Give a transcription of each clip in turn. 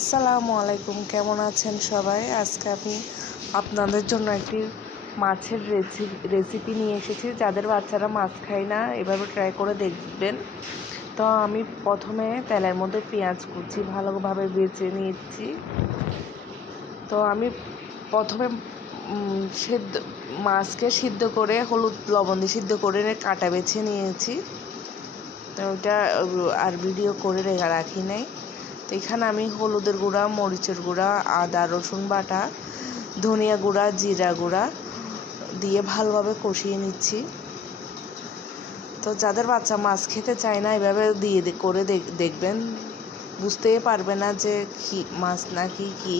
আসসালামু আলাইকুম, কেমন আছেন সবাই? আজকে আমি আপনাদের জন্য একটি মাছের রেসিপি নিয়ে এসেছি। যাদের বাচ্চারা মাছ খায় না, এভাবে ট্রাই করে দেখবেন। তো আমি প্রথমে তেলের মধ্যে পেঁয়াজ কুচি ভালোভাবে বেছে নিয়েছি। তো আমি প্রথমে মাছকে সিদ্ধ করে হলুদ লবণ দিয়ে সিদ্ধ করে কাটা বেছে নিয়েছি। তো ওইটা আর ভিডিও করে রাখি নাই। তো এখানে আমি হলুদের গুঁড়া, মরিচের গুঁড়া, আদা রসুন বাটা, ধনিয়া গুঁড়া, জিরা গুঁড়া দিয়ে ভালোভাবে কষিয়ে নিচ্ছি। তো যাদের বাচ্চা মাছ খেতে চায় না, এভাবে দিয়ে করে দেখবেন, বুঝতেই পারবে না যে কি মাছ নাকি কি,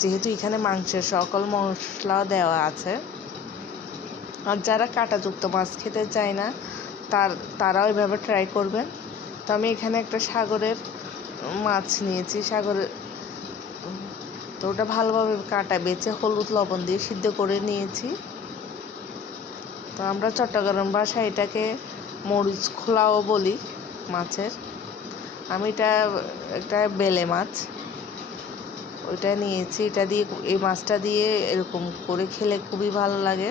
যেহেতু এখানে মাংসের সকল মশলা দেওয়া আছে। আর যারা কাঁটাযুক্ত মাছ খেতে চায় না, তারাও এভাবে ট্রাই করবেন। তো আমি এখানে একটা সাগরের মাছ নিয়েছি, তো ওটা ভালোভাবে কাটা বেছে হলুদ লবণ দিয়ে সিদ্ধ করে নিয়েছি। তো আমরা চট্টগ্রাম ভাষায় এটাকে মরিচ খোলাও বলি মাছের। আমি একটা বেলে মাছ ওইটা নিয়েছি। এই মাছটা দিয়ে এরকম করে খেলে খুবই ভালো লাগে।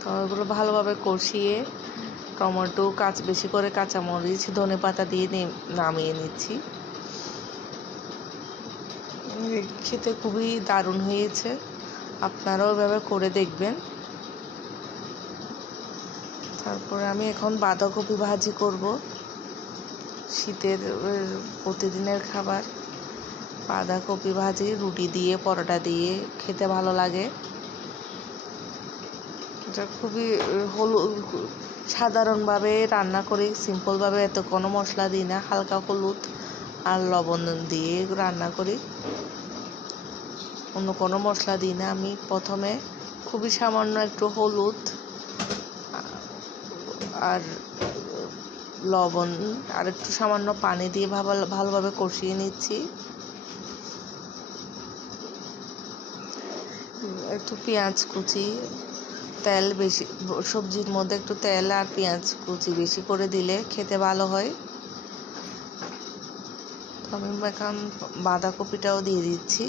তো ওগুলো ভালোভাবে কষিয়ে টমেটো বেশি করে কাঁচামরিচ, ধনেপাতা দিয়ে নামিয়ে নিচ্ছি। খেতে খুবই দারুণ হয়েছে, আপনারাও এভাবে করে দেখবেন। তারপরে আমি এখন বাঁধাকপি ভাজি করব। শীতের প্রতিদিনের খাবার বাঁধাকপি ভাজি, রুটি দিয়ে পরোটা দিয়ে খেতে ভালো লাগে। এটা খুবই সাধারণভাবে রান্না করি, সিম্পলভাবে, এত কোনো মশলা দিই না, হালকা হলুদ আর লবণ দিয়ে রান্না করি, অন্য কোনো মশলা দিই না। আমি প্রথমে খুবই সামান্য একটু হলুদ আর লবণ আর একটু সামান্য পানি দিয়ে ভালোভাবে কষিয়ে নিচ্ছি। একটু পেঁয়াজ কুচি, তেল বেশি, সবজির মধ্যে একটু তেল আর পেঁয়াজ কুচি বেশি করে দিলে খেতে ভালো হয়। তো আমি এখন বাঁধাকপিটাও দিয়ে দিচ্ছি।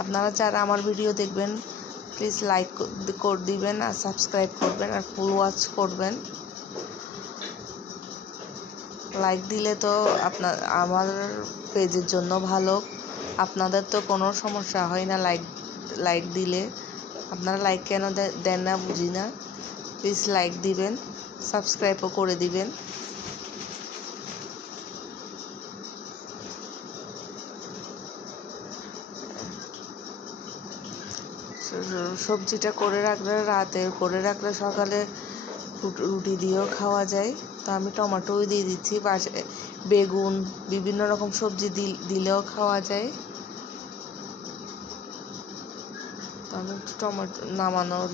আপনারা যারা আমার ভিডিও দেখবেন, প্লিজ লাইক করে দিবেন আর সাবস্ক্রাইব করবেন আর ফুল ওয়াচ করবেন। লাইক দিলে তো আমার পেজের জন্য ভালো, আপনাদের তো কোনো সমস্যা হয় না লাইক দিলে। আপনারা লাইক কেন দেন না বুঝি না। প্লিজ লাইক দিবেন, সাবস্ক্রাইবও করে দিবেন। সবজিটা করে রাখলে সকালে রুটি দিয়েও খাওয়া যায়। তো আমি টমেটোও দিয়ে দিচ্ছি, বেগুন, বিভিন্ন রকম সবজি দিলেও খাওয়া যায়। তো আমি টমেটো নামানোর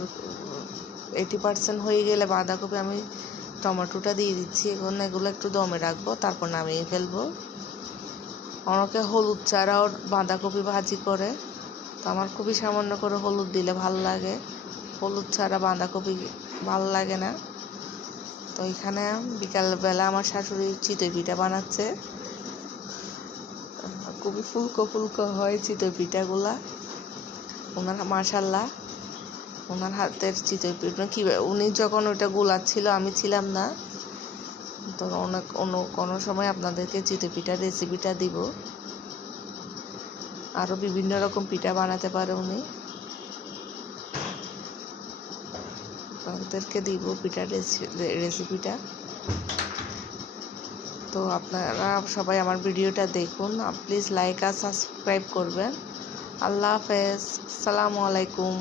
80% হয়ে গেলে বাঁধাকপি আমি টমেটোটা দিয়ে দিচ্ছি। এখন এগুলো একটু দমে রাখবো, তারপর নামিয়ে ফেলবো। অনেকে হলুদ ছাড়াও বাঁধাকপি ভাজি করে, তো আমার খুবই সামান্য করে হলুদ দিলে ভালো লাগে, হলুদ ছাড়া বাঁধাকপি ভালো লাগে না। তো এখানে বিকালবেলা আমার শাশুড়ি চিতই পিঠা বানাচ্ছে, খুবই ফুলকো হয় চিতই পিঠাগুলা। মাশাল্লাহ, ওনার হাতের চিতই পিঠা উনি যখন ওইটা গোলাচ্ছিল, আমি ছিলাম না, তো কোনো সময় আপনাদেরকে চিতই পিঠার রেসিপিটা দিব। আরও বিভিন্ন রকম পিঠা বানাতে পারে উনি, আপনাদেরকে দিব পিঠার রেসিপিটা। তো আপনারা সবাই আমার ভিডিওটা দেখুন, প্লিজ লাইক আর সাবস্ক্রাইব করবেন। আল্লাহ হাফেজ, আসসালামু আলাইকুম।